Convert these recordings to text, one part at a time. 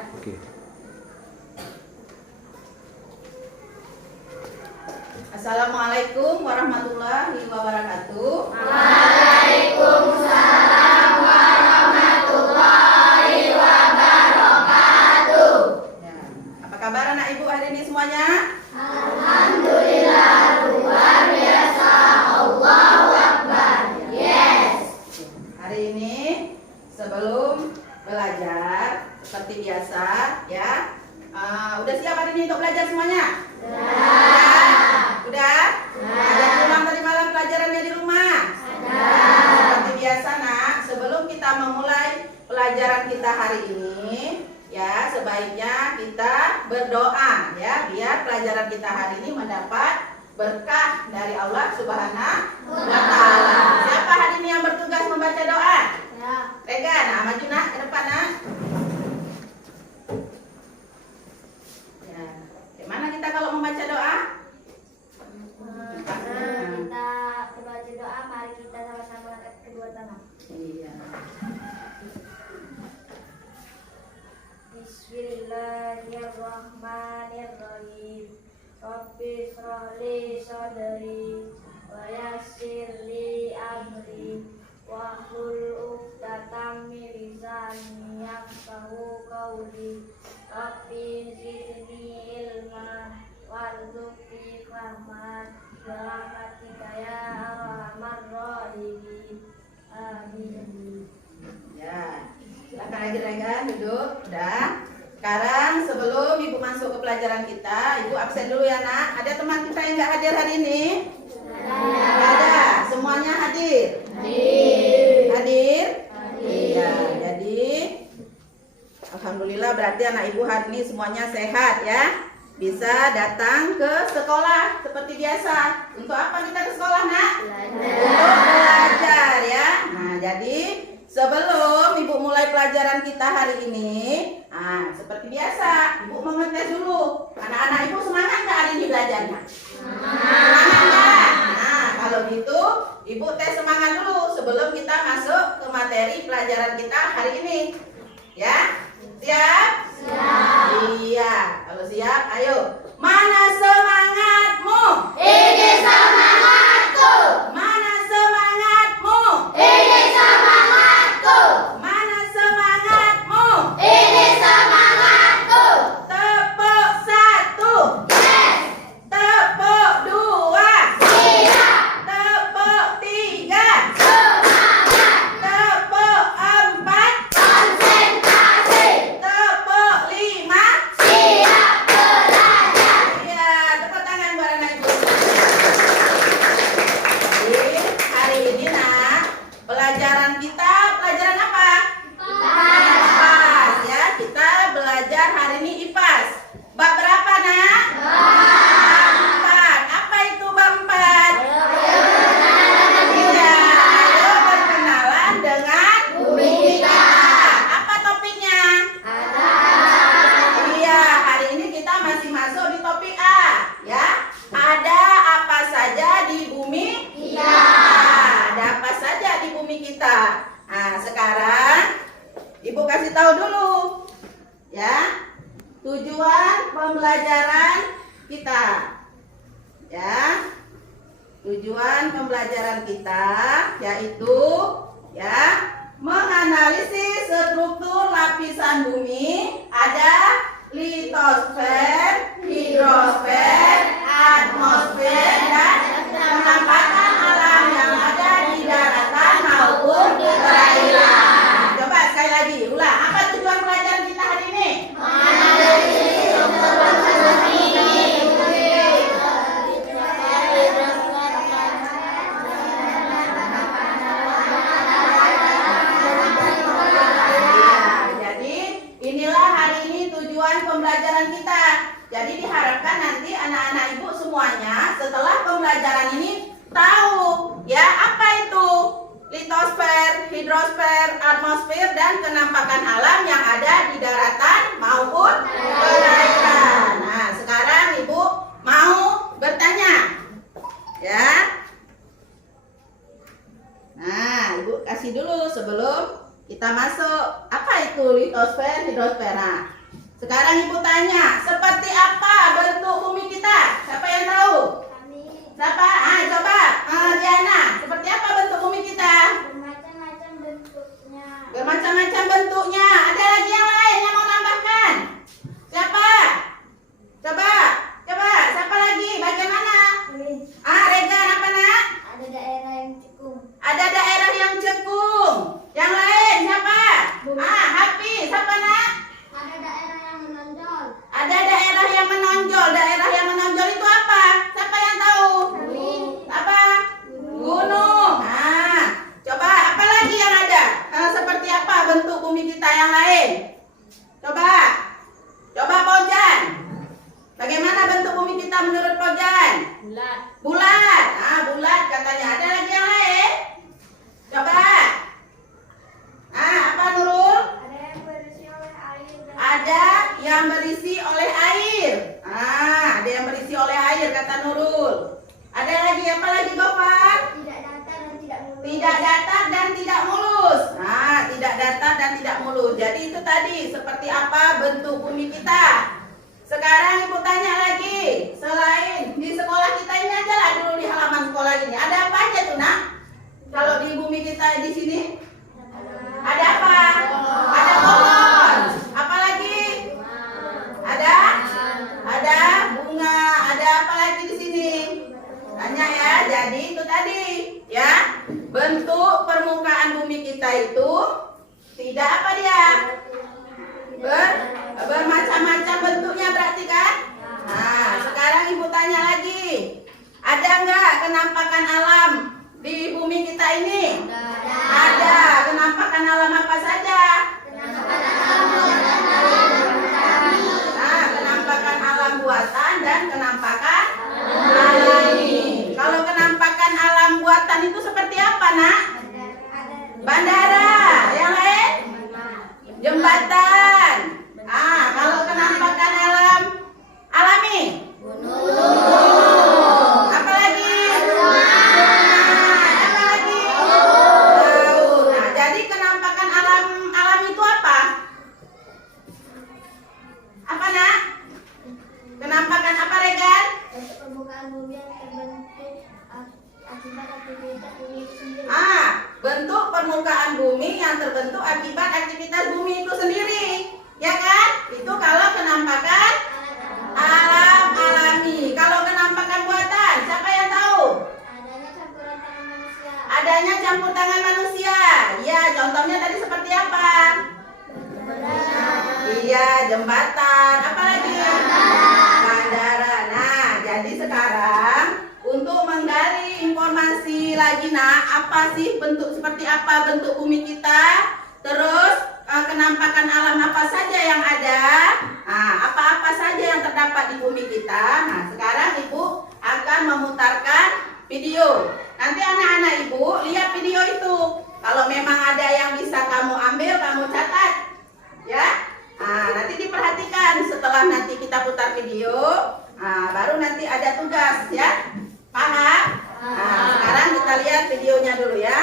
Oke. Assalamualaikum warahmatullahi wabarakatuh. Waalaikumsalam warahmatullahi wabarakatuh. Ya. Apa kabar anak ibu hari ini semuanya? Alhamdulillah luar biasa. Allahu Akbar. Yes. Hari ini sebelum belajar seperti biasa ya. Udah siap hari ini untuk belajar semuanya? Udah? Ada pulang tadi malam pelajarannya di rumah? Seperti biasa nak, sebelum kita memulai pelajaran kita hari ini, ya sebaiknya kita berdoa ya, biar pelajaran kita hari ini mendapat berkah dari Allah Subhanahu wa Ta'ala. Siapa hari ini yang bertugas membaca doa? Rega, nah maju nak ke depan nak. Ya, gimana kita kalau membaca doa? Kita membaca doa, mari kita sama-sama angkat kedua tangan. Iya. Bismillahirrahmanirrahim. Rabbi shrah li sadri wa yassir li amri wahlul 'uqdatam min lisani yafqahu qawli. Rabbi zidni ilma warzuqni fahman birahmatika ya arhamar rahimin. Amin. Ya, silakan lagi Rega duduk. Udah. Sekarang sebelum ibu masuk ke pelajaran kita, ibu absen dulu ya nak. Ada teman kita yang nggak hadir hari ini? Nggak ada. Semuanya hadir. Hadir. Ya, jadi alhamdulillah berarti anak ibu hari ini semuanya sehat ya. Bisa datang ke sekolah seperti biasa. Untuk apa kita ke sekolah nak? Untuk belajar ya. Nah jadi sebelum ibu mulai pelajaran kita hari ini, seperti biasa ibu mau ngetes dulu. Anak-anak ibu semangat nggak hari ini belajarnya? Semangat nggak? Nah kalau gitu ibu tes semangat dulu sebelum kita masuk ke materi pelajaran kita hari ini. Ya, siap? Siap. Iya, kalau siap, ayo. Mana semangatmu? Ini semangatku. Mana semangatmu? Ini semangatku. Mana semangatmu? Ini semangatku. Tepuk satu, Yes. tepuk dua, Siap. tepuk tiga, Semangat. tepuk empat, Konsentrasi. tepuk lima. Siap belajar. Iya, tepuk tangan buat anak ibu. Jadi hari ini nak, pelajaran kita pelajaran apa? IPAS ya, kita belajar hari ini IPAS. Bab berapa nak? Bab 4. Apa itu bab 4? Iya, ayo berkenalan dengan Bumi kita. Apa topiknya? Iya, hari ini kita masih masuk di topik A, ya. Ada apa saja di bumi kita? Ada apa saja di bumi kita? Nah, sekarang ibu kasih tahu dulu, ya. Tujuan pembelajaran kita, ya. Tujuan pembelajaran kita yaitu, ya, menganalisis struktur lapisan bumi. Ada litosfer, hidrosfer, atmosfer, dan penampakan alam yang ada di daratan maupun di perairan. Coba sekali lagi, ulang. Apa tujuan pelajaran kita hari ini? Jadi inilah hari ini tujuan pembelajaran kita. Jadi diharapkan nanti anak-anak ibu semuanya setelah pembelajaran ini tahu ya apa itu litosfer, hidrosfer, atmosfer, dan kenampakan alam yang ada di daratan maupun perairan. Nah sekarang ibu mau bertanya ya. Nah ibu kasih dulu sebelum kita masuk. Apa itu litosfer, hidrosfer? Nah, Sekarang ibu tanya, seperti apa bentuk bumi kita? Siapa yang tahu? Kami Siapa? Coba. Diana, seperti apa bentuk bumi kita? bermacam-macam bentuknya. Bermacam-macam bentuknya. Ada lagi yang lain yang mau nambahkan? Siapa? Coba. Siapa lagi? Bagaimana? Regan apa nak? Ada daerah yang cekung. Ada daerah yang cekung. Yang lain siapa? Hafiz. Siapa nak? Ada daerah yang menonjol. Ada daerah yang menonjol. Daerah yang menonjol itu apa? Siapa yang tahu? Kami Apa? Gunung. Coba apa lagi yang ada? Seperti apa bentuk bumi kita yang lain? Coba Pojan. Bagaimana bentuk bumi kita menurut Pojan? Bulat. Bulat katanya. Ada lagi yang lain? Coba. Apa Nurul? ada yang berisi oleh air dan Ada yang berisi oleh air. Ada yang berisi oleh air kata Nurul. Ada lagi apa lagi Gofar? tidak datar dan tidak mulus. Tidak datar dan tidak mulus. Tidak datar dan tidak mulus. Jadi itu tadi seperti apa bentuk bumi kita. Sekarang ibu tanya lagi, selain di sekolah kita ini aja lah dulu di halaman sekolah ini. Ada apa aja tuh nak? Kalau di bumi kita di sini ada apa? Ada pohon. Apa lagi? Ada bunga. Ada apa lagi di sini? Tanya ya. Jadi itu tadi ya. Bentuk permukaan bumi kita itu tidak apa dia? Bermacam-macam bentuknya berarti kan? Sekarang ibu tanya lagi. Ada nggak kenampakan alam di bumi kita ini? Ada. Kenampakan alam apa saja? Kenampakan alam buatan dan kenampakan alami. Kalau kenampakan alam buatan itu seperti apa nak? Bandara. Yang lain? Jembatan. Kalau kenampakan alam alami? Gunung. Apa lagi? Apa lagi? Laut. Jadi kenampakan alam itu apa? Apa nak? Kenampakan apa Regan? Bentuk permukaan bumi yang terbentuk akibat aktivitas bumi itu sendiri. Bentuk permukaan bumi yang terbentuk akibat aktivitas bumi itu sendiri. Ya kan? Itu kalau kenampakan alam alami. Kalau kenampakan buatan, siapa yang tahu? Adanya campuran tangan manusia. Adanya campur tangan manusia. Ya, contohnya tadi seperti apa? Iya, jembatan. Apa lagi? Bandara. Jadi sekarang untuk menggali informasi lagi apa sih seperti apa bentuk bumi kita? Terus kenampakan alam apa saja yang ada? Apa-apa saja yang terdapat di bumi kita? Sekarang ibu akan memutarkan video. Nanti anak-anak ibu lihat video itu. Kalau memang ada yang bisa kamu ambil, kamu catat, ya. Nanti diperhatikan setelah nanti kita putar video, baru nanti ada tugas, ya. Paham? Sekarang kita lihat videonya dulu ya.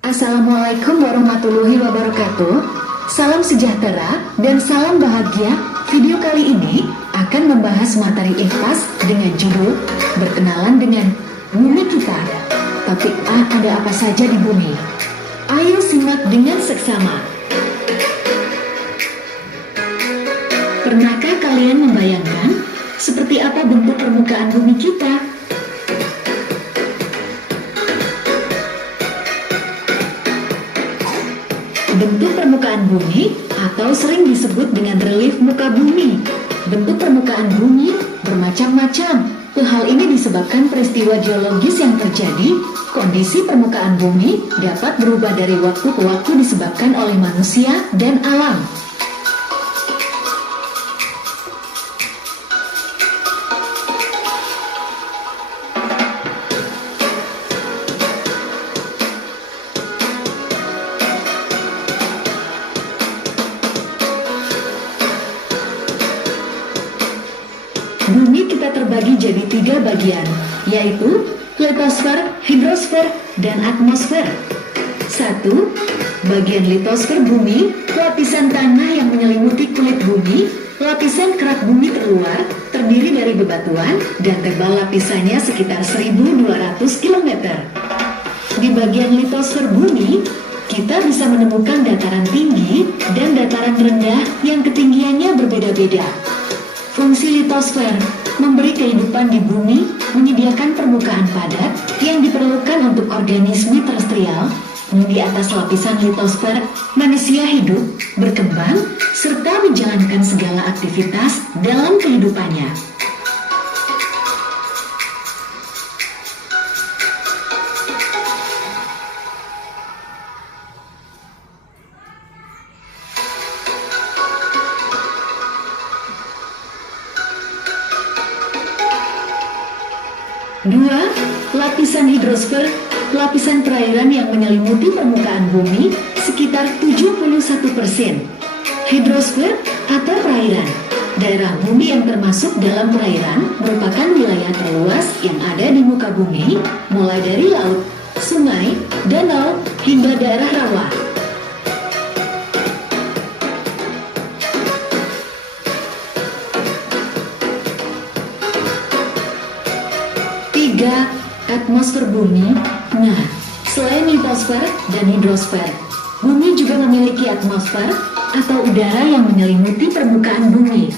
Assalamualaikum warahmatullahi wabarakatuh. Salam sejahtera dan salam bahagia. Video kali ini akan membahas materi IPAS dengan judul berkenalan dengan bumi kita. Topik ada apa saja di bumi? Ayo simak dengan seksama. Pernahkah kalian membayangkan seperti apa bentuk permukaan bumi kita? Bentuk permukaan bumi atau sering disebut dengan relief muka bumi. Bentuk permukaan bumi bermacam-macam. Hal ini disebabkan peristiwa geologis yang terjadi. Kondisi permukaan bumi dapat berubah dari waktu ke waktu disebabkan oleh manusia dan alam. terbagi jadi 3 bagian, yaitu litosfer, hidrosfer, dan atmosfer. 1. Bagian litosfer bumi, lapisan tanah yang menyelimuti kulit bumi. Lapisan kerak bumi terluar, terdiri dari bebatuan, dan tebal lapisannya sekitar 1.200 km. Di bagian litosfer bumi, kita bisa menemukan dataran tinggi dan dataran rendah yang ketinggiannya berbeda-beda. Fungsi litosfer memberi kehidupan di bumi, menyediakan permukaan padat yang diperlukan untuk organisme terestrial. Di atas lapisan litosfer, manusia hidup, berkembang, serta menjalankan segala aktivitas dalam kehidupannya. Dua, lapisan hidrosfer, lapisan perairan yang menyelimuti permukaan bumi sekitar 71%. Hidrosfer atau perairan, daerah bumi yang termasuk dalam perairan merupakan wilayah terluas yang ada di muka bumi, mulai dari laut, sungai, danau, hingga daerah rawa. 3. Atmosfer bumi. Nah, selain litosfer dan hidrosfer, bumi juga memiliki atmosfer atau udara yang menyelimuti permukaan bumi.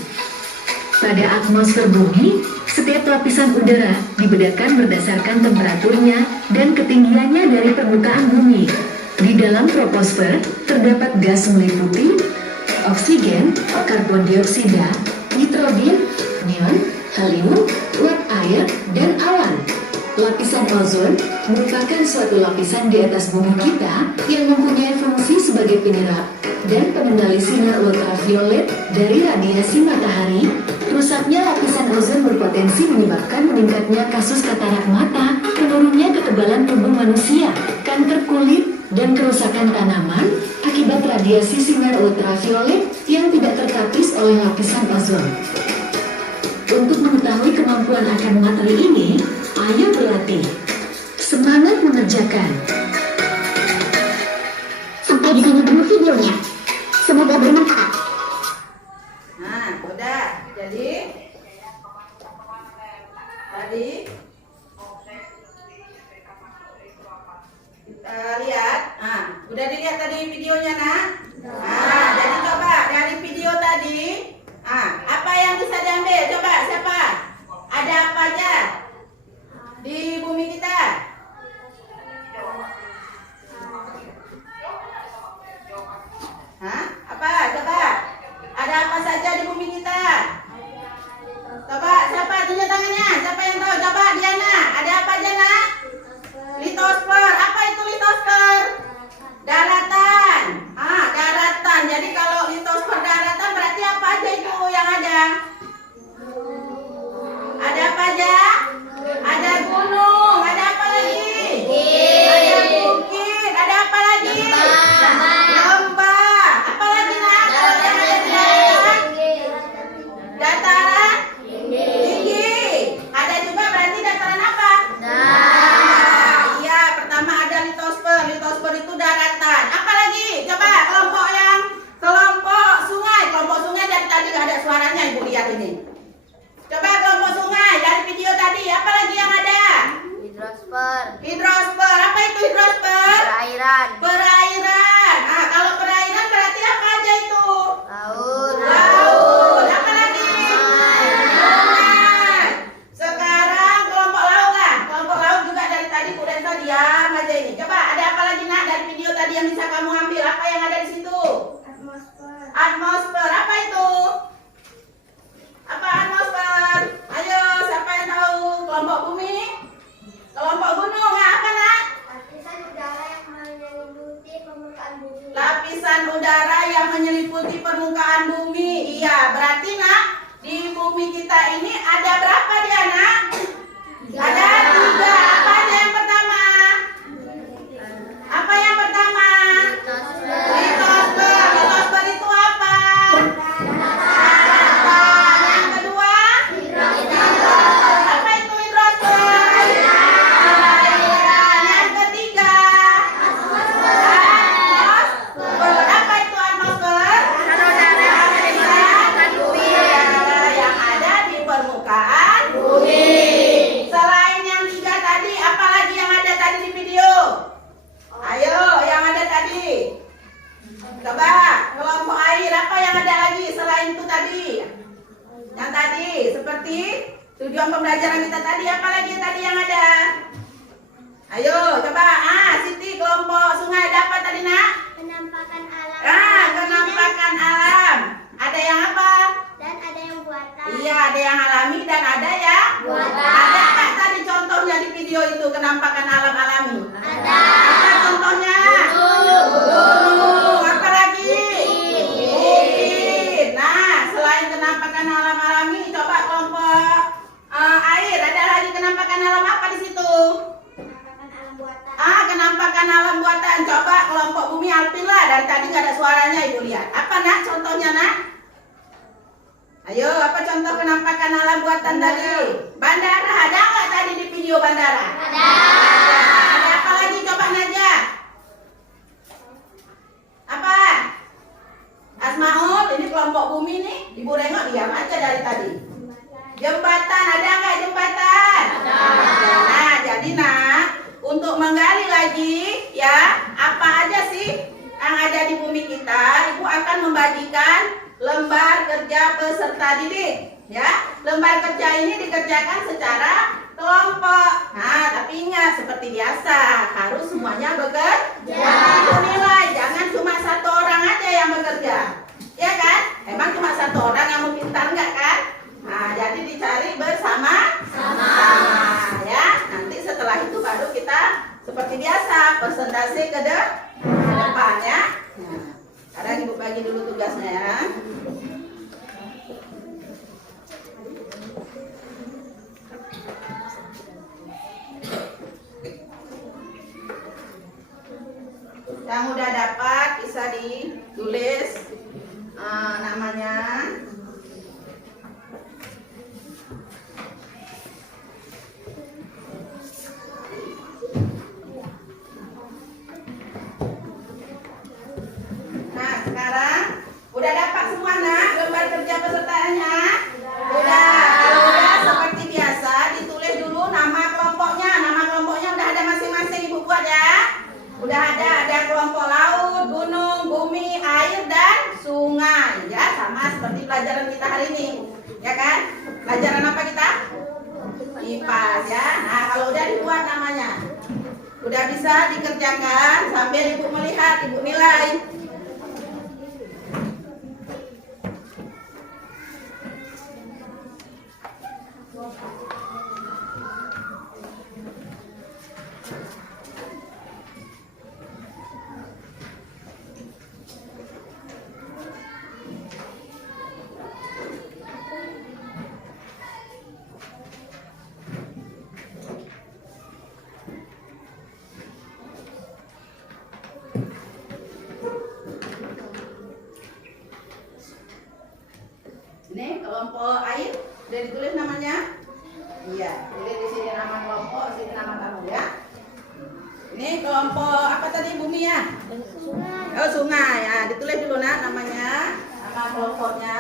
Pada atmosfer bumi, setiap lapisan udara dibedakan berdasarkan temperaturnya dan ketinggiannya dari permukaan bumi. Di dalam troposfer terdapat gas meliputi oksigen, karbon dioksida, nitrogen, neon, helium, uap air, dan awan. Lapisan ozon merupakan suatu lapisan di atas bumi kita yang mempunyai fungsi sebagai penyerap dan pengendali sinar ultraviolet dari radiasi matahari. Rusaknya lapisan ozon berpotensi menyebabkan meningkatnya kasus katarak mata, menurunnya kekebalan tubuh manusia, kanker kulit, dan kerusakan tanaman akibat radiasi sinar ultraviolet yang tidak terkapis oleh lapisan ozon. Untuk mengetahui kemampuan akan materi ini, ayo berlatih. Semangat mengerjakan. Sampai di sini dulu videonya. Semoga bermanfaat. Nah, udah. Jadi tadi lihat. Nah, udah dilihat tadi videonya, Nak? Nah, jadi coba dari video tadi, apa yang bisa diambil? Coba siapa? Ada apa aja di bumi kita? Hah? Apa? Coba. Ada apa saja di bumi kita? Coba siapa tunjuk tangannya? Siapa yang tahu? Coba Diana. Ada apa aja, Nak? Litosfer. Apa itu litosfer? Daratan. Daratan. Jadi kalau litosfer daratan berarti apa aja itu yang ada? Ada apa aja? Ada gunung. Ada apa lagi? Ada bukit. Ada apa lagi? Lembah. Apa lagi, Nak? Kalau yang ada di daratan? Dataran tinggi. Ada juga berarti dataran apa? Iya, pertama ada litosfer. Litosfer itu daratan. Apa lagi? Coba kelompok sungai. Kelompok sungai dari tadi nggak ada suaranya, Ibu lihat ini. Coba kelompok sungai dari video tadi. Apa lagi yang ada? Hidrosfer. Hidrosfer. Apa itu hidrosfer? Perairan. Perairan. Kalau perairan berarti apa aja itu? Laut. Laut. Apa lagi? Sungai. Sekarang kelompok laut lah. Kelompok laut juga dari tadi Bu Densa diam aja ini. Coba ada apa lagi, Nak, dari video tadi yang bisa kamu ambil? Apa yang ada di situ? Atmosfer. Atmosfer. Apa itu? Apa atmosfer? Ayo, siapa yang tahu? Kelompok bumi? Kelompok gunung. Apa, Nak? Lapisan udara yang menyelimuti permukaan bumi. Lapisan udara yang menyelimuti permukaan bumi. Iya, berarti, Nak, di bumi kita ini ada berapa dia, Nak? Ada 3. Apa aja yang pertama? Apa yang pertama? Litosfer. Litosfer itu apa? Daratan. Yang kedua? Hidrosfer. kelompok air apa yang ada lagi selain itu tadi? Yang tadi seperti tujuan pembelajaran kita tadi, apa lagi tadi yang ada? Ayo coba. Siti, kelompok sungai ada apa tadi nak? Penampakan alam. Kenampakan alam. Ada yang apa? Dan ada yang buatan. Iya, ada yang alami dan ada yang Buatan. Ada nggak tadi contohnya di video itu kenampakan alam alami? Ada. Apa contohnya? Gunung. Apa lagi? Bukit. Nah, selain kenampakan alam alami, coba kelompok air. Ada lagi kenampakan alam apa di situ? Penampakan alam buatan. Kenampakan alam buatan. Coba kelompok bumi alpin lah. Dari tadi nggak ada suaranya, ibu lihat. Apa nak contohnya nak? Ayo, apa contoh penampakan alam buatan tadi? Bandara, ada nggak tadi di video bandara? Ada. Ada apa lagi? Coba Najah. Apa? Asmaul, ini kelompok bumi nih. Ibu Rengok diam aja dari tadi. Jembatan, ada nggak jembatan? Ada. Nah, jadi nak, untuk menggali lagi, ya, apa aja sih yang ada di bumi kita? Ibu akan membagikan lembar kerja peserta didik, ya. Lembar kerja ini dikerjakan secara kelompok. Nah, tapi ingat seperti biasa harus semuanya bekerja. Ibu nilai, jangan cuma satu orang aja yang bekerja, ya kan? Emang cuma satu orang yang mau pintar nggak kan? Nah, jadi dicari bersama-sama, ya. Nanti setelah itu baru kita seperti biasa presentasi ke depan, ya. Nah, sekarang ibu bagi dulu tugasnya ya. Yang udah dapat bisa ditulis namanya. Nah, sekarang udah dapat semua nak lembar kerja pesertanya? Udah. Kalau udah seperti biasa ditulis dulu nama kelompoknya. Nama kelompoknya udah ada masing-masing ibu buat ya. Udah ada kelompok laut, gunung, bumi, air dan sungai ya, sama seperti pelajaran kita hari ini. Ya kan? Pelajaran apa kita? IPA ya. Nah, kalau udah dibuat namanya. Udah bisa dikerjakan sambil ibu melihat, ibu nilai. Ini kelompok air udah ditulis namanya? Iya, jadi di sini nama kelompok, di sini nama kamu ya. Ini kelompok apa tadi bumi ya? Sungai. Oh sungai ya, ditulis dulu nak namanya, nama kelompoknya.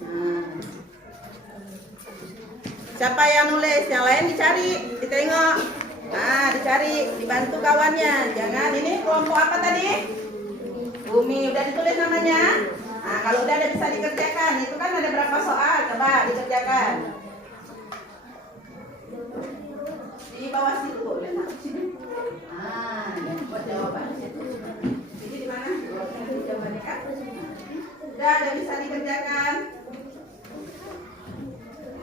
Nah. Siapa yang nulis? Yang lain dicari, ditengok. Nah, dicari, dibantu kawannya. Jangan ini kelompok apa tadi? Bumi, udah ditulis namanya? Nah, kalau udah bisa dikerjakan. Itu kan ada berapa soal? Coba dikerjakan. Di bawah situ boleh nak sini. Ah, ya, buat jawaban situ. Jadi di mana? Di bawah situ jawabannya kan? Udah bisa dikerjakan.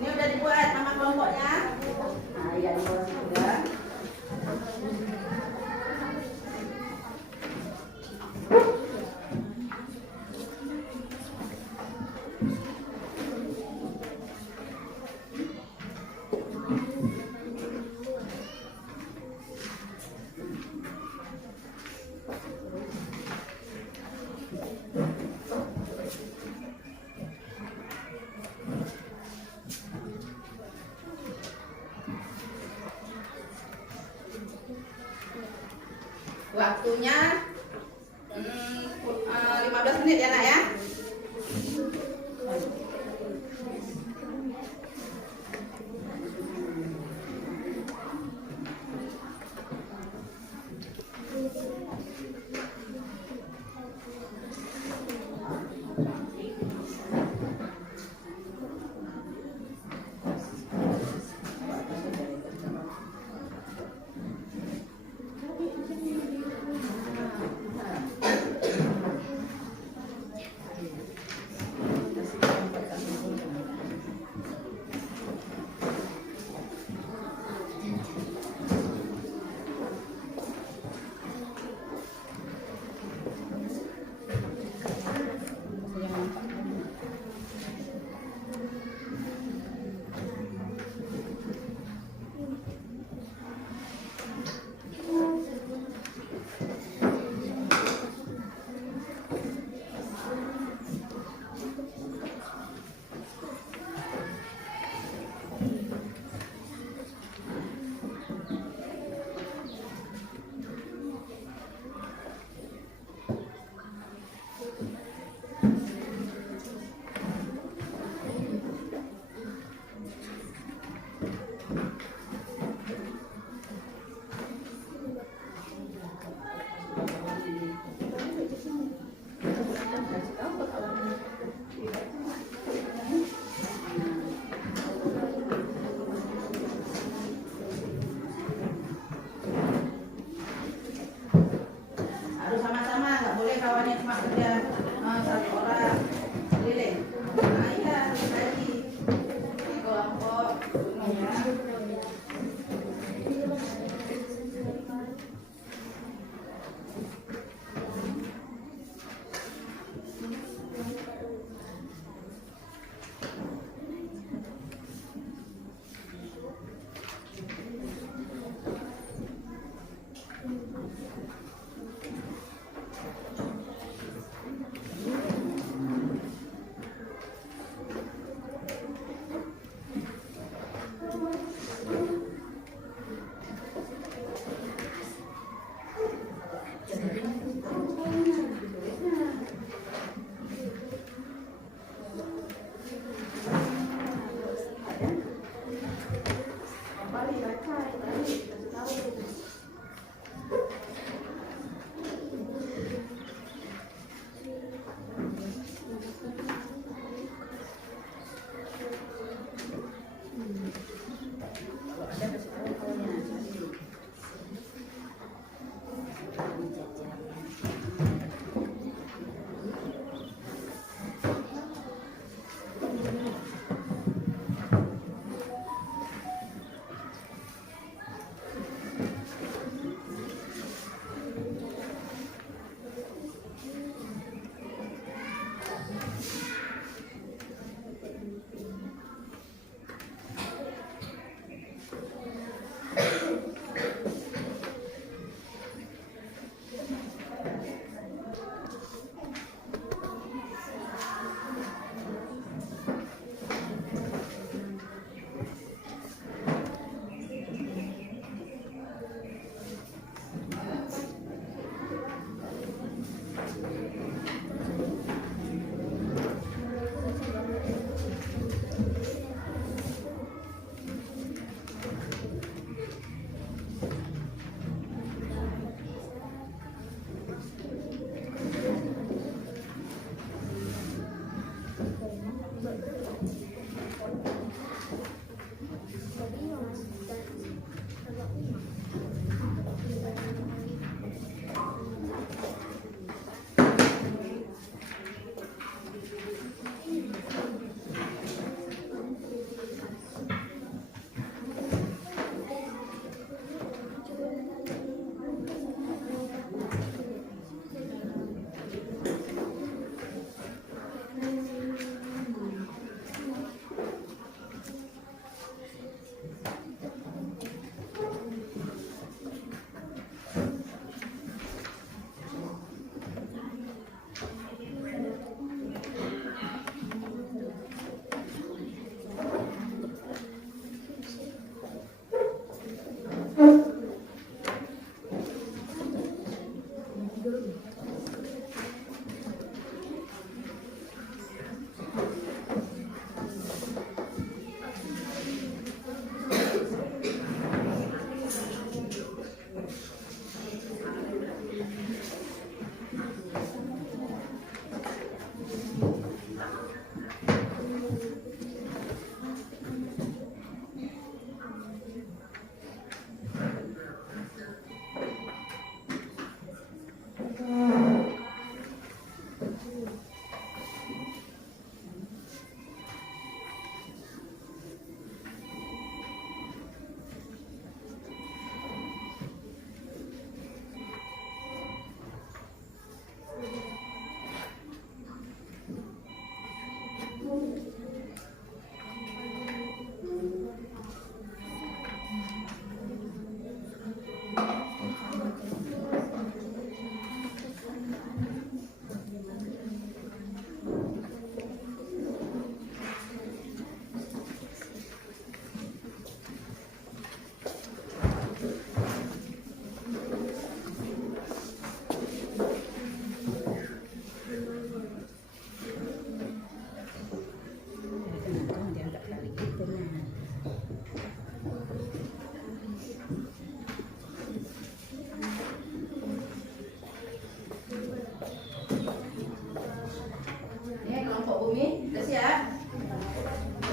Ini udah dibuat nama kelompoknya. Nah, iya di bawah situ udah. Waktunya 15 menit ya nak ya.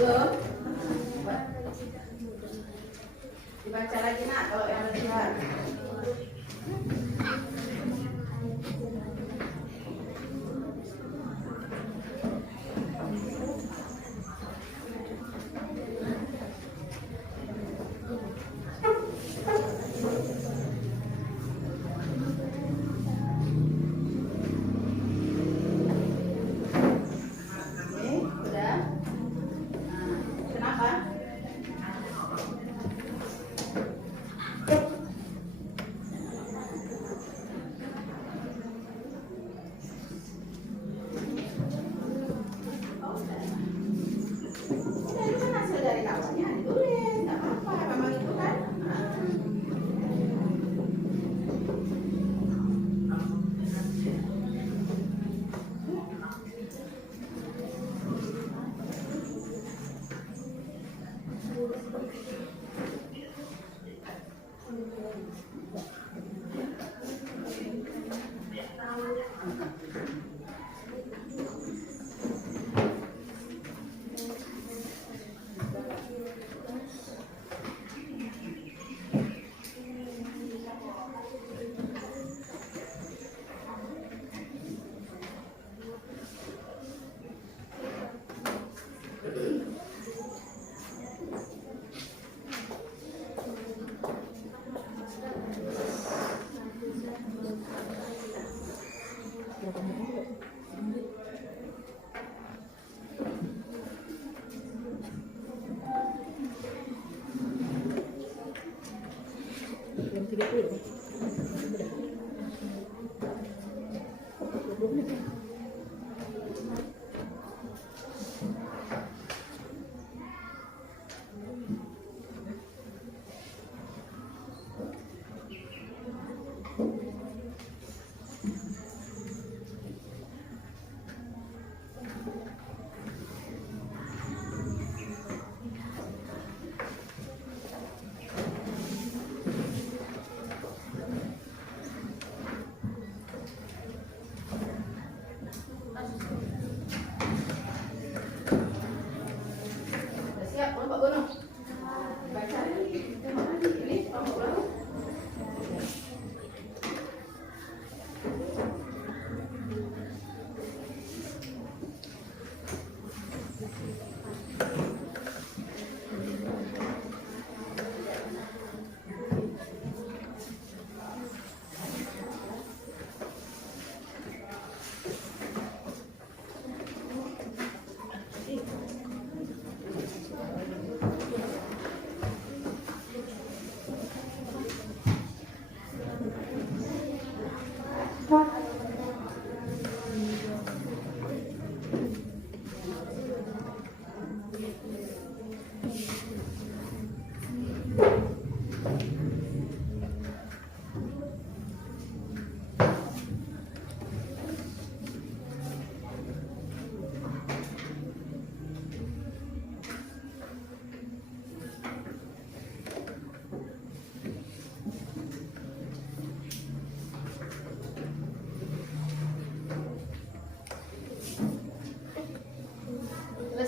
Belum? Dibaca lagi nak kalau yang bersihan.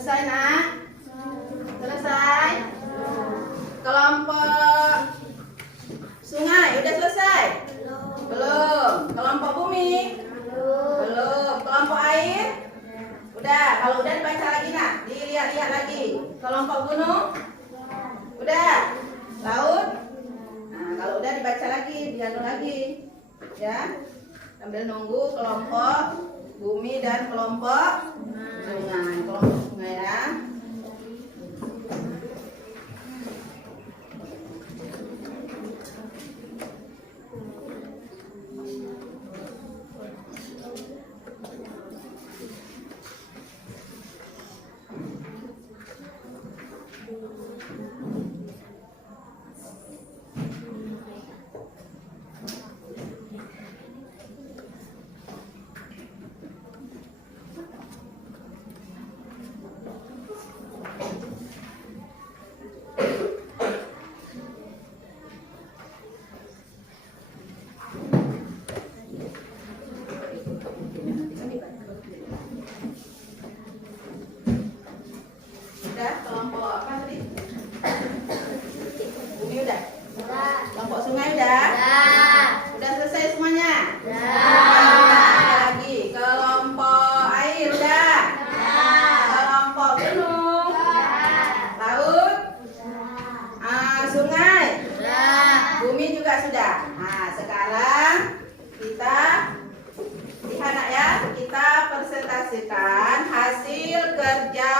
Selesai nak? Selesai? Kelompok sungai udah selesai? Belum. Kelompok bumi? Belum. Kelompok air? Udah. Kalau udah dibaca lagi nak, dilihat-lihat lagi. Kelompok gunung? Udah. Laut? Nah, kalau udah dibaca lagi, dianu lagi. Ya. Sambil nunggu kelompok bumi dan kelompok sungai. Kelompok sungai ya. Udah kelompok apa tadi? Bumi udah? Kelompok sungai udah? Udah selesai semuanya? Ada lagi. Kelompok air udah? Kelompok gunung? Laut? Sungai? Bumi juga sudah. Nah, sekarang kita lihat nak ya, kita presentasikan hasil kerja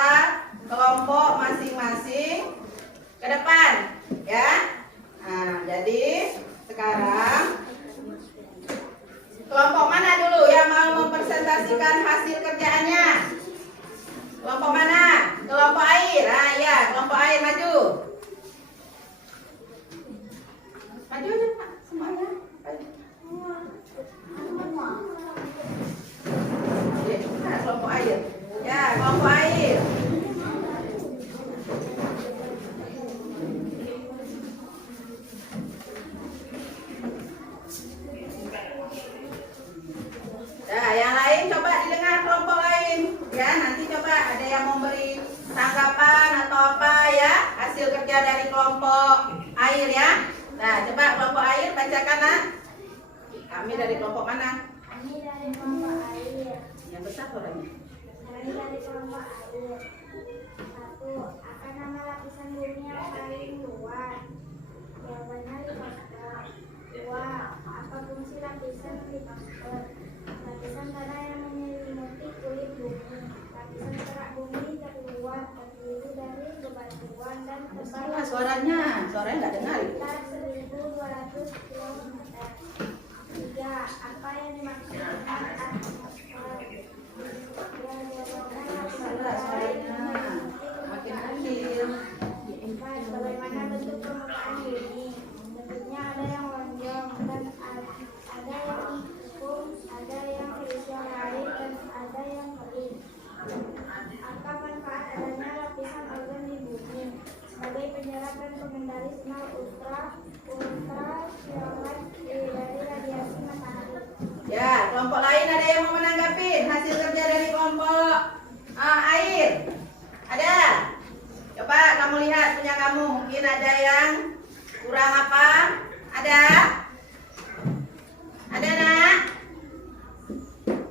kelompok masing-masing ke depan ya. Nah, jadi sekarang kelompok mana dulu yang mau mempresentasikan hasil kerjaannya? Kelompok mana? Kelompok air. Nah, ya, kelompok air maju. Maju aja Pak, semuanya. Nah, kelompok air. Ya, kelompok air. Nah, yang lain coba didengar kelompok lain. Ya, nanti coba ada yang memberi tanggapan atau apa ya hasil kerja dari kelompok air ya. Nah, coba kelompok air bacakan nak. Kami dari kelompok mana? Kami dari kelompok air. Yang besar suaranya. Kami dari kelompok air. 1. Apa nama lapisan bumi yang paling luas? Jawabannya litosfer. 2. Apa fungsi lapisan litosfer? Lapisan tanah yang menyelimuti kulit bumi. Lapisan kerak bumi terluar terdiri dari bebatuan dan tebal Suaranya nggak dengar. sekitar 1.200 km. 3. Apa yang dimaksud dengan atmosfer? Ya, jawabannya lapisan Suaranya makin kecil. 4. Bagaimana bentuk permukaan bumi? Bentuknya ada yang lonjong dan ada yang kung, ada yang terisi air dan ada yang kering. Apa manfaat adanya lapisan ozon di bumi? Sebagai penyerap dan pengendali sinar ultraviolet dari radiasi matahari. Ya, kelompok lain ada yang mau menanggapi hasil kerja dari kelompok air? Ada? Coba kamu lihat punya kamu, mungkin ada yang kurang apa? Ada? Ada nak?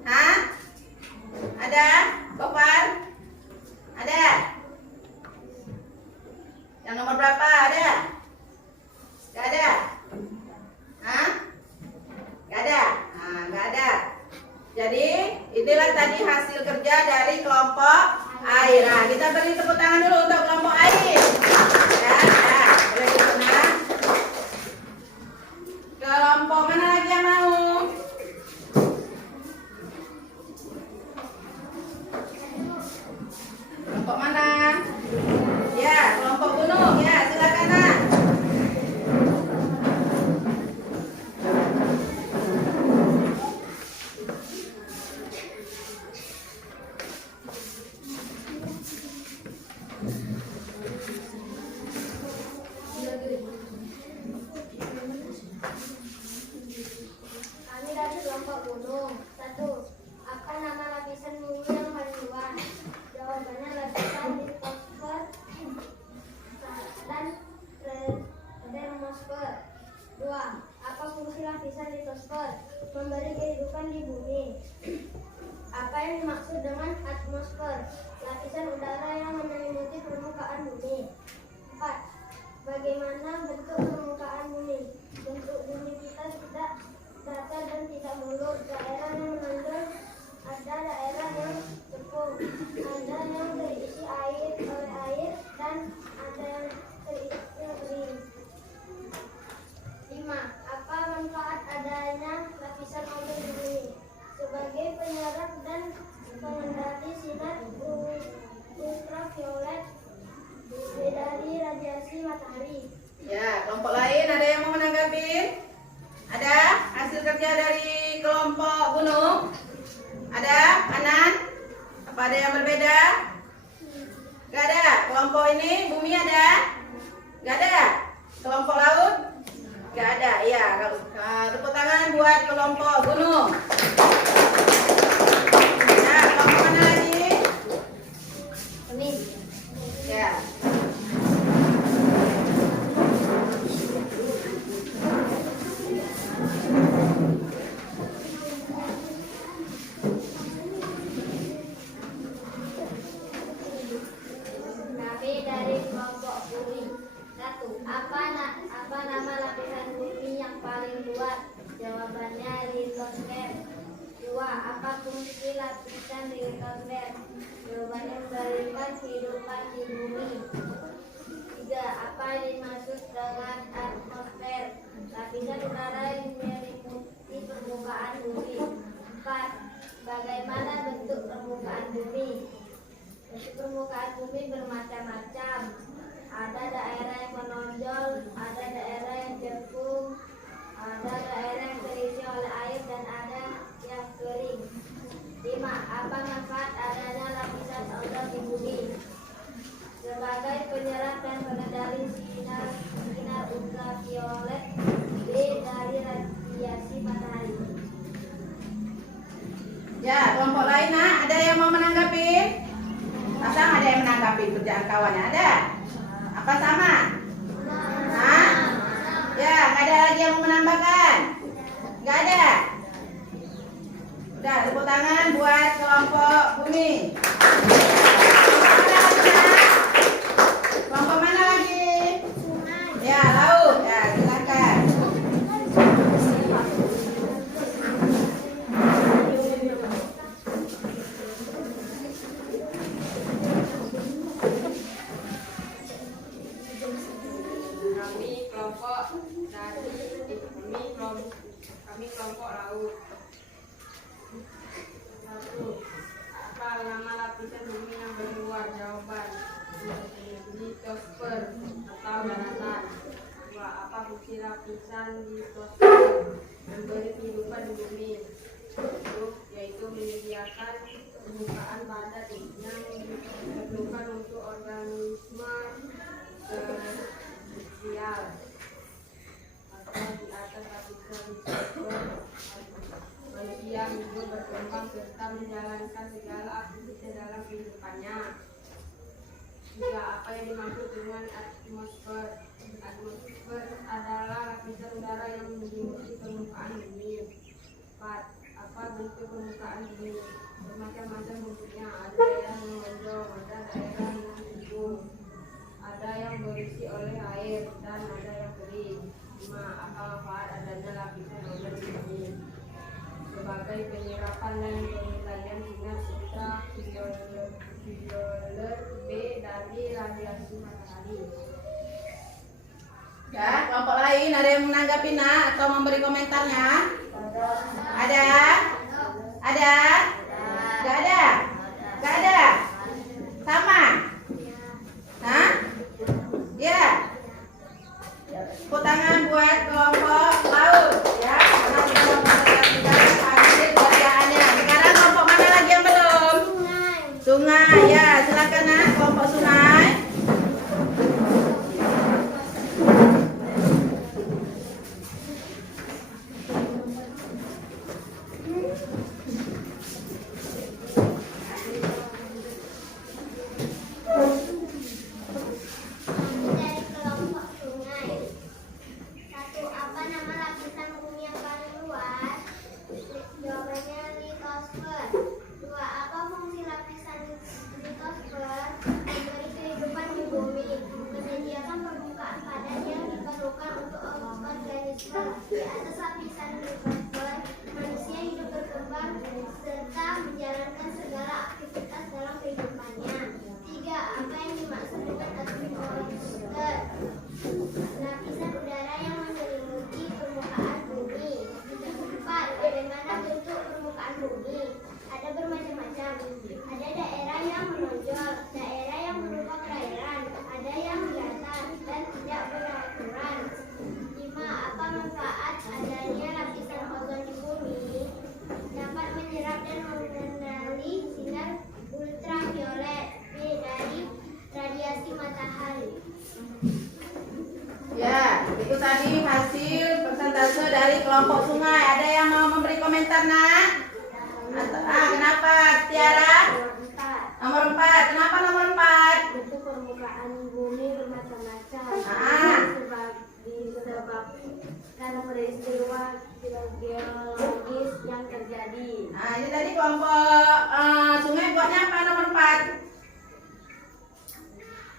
Hah? Ada? Gofar? Ada? Yang nomor berapa? Ada? Gak ada? Hah? Gak ada? Nah, gak ada. Jadi inilah tadi hasil kerja dari kelompok air. Nah, kita beri tepuk tangan dulu untuk kelompok air. Ya, boleh ditenang. Kelompok mana lagi yang mau? Kelompok mana? Ya, kelompok gunung. Ya, silakan nak. permukaan bumi. 4. Bagaimana bentuk permukaan bumi? Bentuk bumi kita tidak datar dan tidak mulus. Daerah yang menonjol, ada daerah yang cekung, ada yang terisi oleh air, dan ada yang terisi kering. 5. Apa manfaat adanya lapisan ozon di bumi? Sebagai penyerap dan pengendali sinar ultraviolet dari radiasi matahari. Ya, kelompok lain ada yang mau menanggapi? Ada hasil kerja dari kelompok gunung? Ada, Anan? Apa ada yang berbeda? Gak ada. Kelompok ini bumi ada? Gak ada. Kelompok laut? Gak ada. Ya, tepuk tangan buat kelompok gunung. Nah, kelompok mana lagi? Ini. Ya. Kami dari kelompok bumi. 1. Apa nama lapisan bumi yang paling luas? Jawabannya litosfer. 2. Apa fungsi lapisan litosfer? Jawabannya memberikan kehidupan di bumi. 3. Apa yang dimaksud dengan atmosfer? Lapisan udara yang meliputi permukaan bumi. 4. Bagaimana bentuk permukaan bumi? Bentuk permukaan bumi bermacam-macam. Ada daerah yang menonjol, ada daerah yang cekung, ada daerah yang terisi oleh air, dan ada yang kering. 5. Apa manfaat adanya lapisan ozon di bumi? Sebagai penyerap dan pengendali sinar ultraviolet B dari radiasi matahari. Ya, kelompok lain, nak, ada yang mau menanggapi? Pasang ada yang menanggapi kerjaan kawannya, ada? Apa sama? Hah? Ya, nggak ada lagi yang mau menambahkan? Nggak ada? Udah, tepuk tangan buat kelompok bumi. Kelompok mana lagi? Ya, laut. Ya, silakan. Kami kelompok laut. 1. Apa nama lapisan bumi yang berluar? Jawaban litosfer atau daratan. 2. Apa fungsi lapisan litosfer? Memberi kehidupan di bumi, yaitu menyediakan permukaan padat yang diperlukan untuk organisme sosial atau di atas lapisan litosfer. Manusia hidup, berkembang, serta menjalankan segala aktivitas dalam kehidupannya. 3. Apa yang dimaksud dengan atmosfer? Atmosfer adalah lapisan udara yang menyelimuti permukaan bumi. 4. Apa bentuk permukaan bumi? Bermacam-macam bentuknya. Ada daerah yang menonjol, ada daerah yang cekung, ada yang berisi oleh air, dan ada yang kering. 5. Apa manfaat adanya lapisan ozon di bumi? Sebagai penyerapan dan pengendalian sinar ultraviolet B dari radiasi matahari. Ya, kelompok lain ada yang menanggapi, nak, atau memberi komentarnya? Ada? Ada? Gak ada? Gak ada? Sama? Hah? Ya. Tepuk tangan buat kelompok laut, ya. Karena sudah memperhatikan hasil kerjaannya. Sekarang kelompok mana lagi yang belum? Sungai, ya. Silakan, nak, kelompok sungai. tadi hasil persentase dari kelompok sungai. Ada yang mau memberi komentar, Nak? Kenapa, Tiara? Nomor 4. Kenapa nomor 4? Bentuk permukaan bumi bermacam-macam. Disebabkan peristiwa geologis yang terjadi. Nah, ini tadi kelompok sungai buatnya apa nomor 4?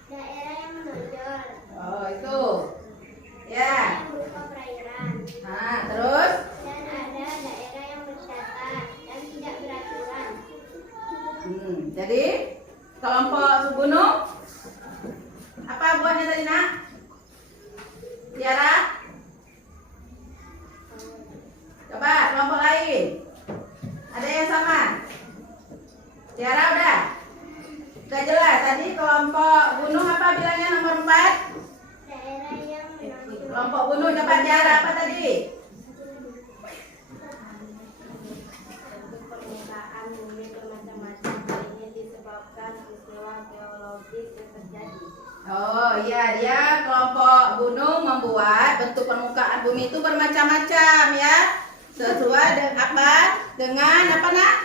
Daerah yang menonjol. Oh, itu. Ya. Yang berupa perairan. Nah, terus? Dan ada daerah yang bercatat dan tidak beraturan. Jadi kelompok subgunung apa buahnya tadi, Nak? Tiara? Coba kelompok lain. Ada yang sama? Tiara udah? Udah jelas. Tadi kelompok gunung apa bilangnya nomor 4? Daerah yang menonjol. Kelompok gunung coba Tiara apa tadi? Permukaan bumi bermacam-macam. Ini disebabkan peristiwa geologis yang terjadi. Oh iya, dia kelompok gunung membuat bentuk permukaan bumi itu bermacam-macam ya. Sesuai dengan apa? Dengan apa, Nak?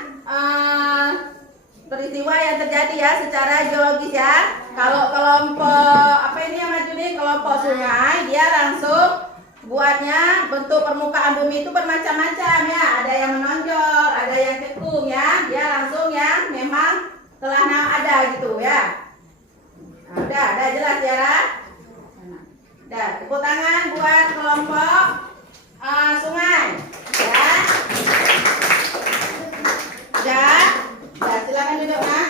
Peristiwa yang terjadi ya secara geologis ya. Kalau kelompok apa ini yang maju nih? Kelompok sungai, dia langsung buatnya bentuk permukaan bumi itu bermacam-macam ya. Ada yang menonjol, ada yang kekung ya. Dia langsung yang memang telah ada gitu ya. Nah, udah jelas Tiara? Udah, tepuk tangan buat kelompok sungai ya. Udah, silakan duduk, Nak.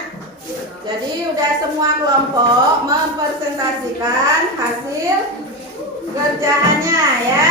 Jadi udah semua kelompok mempresentasikan hasil kerjaannya ya.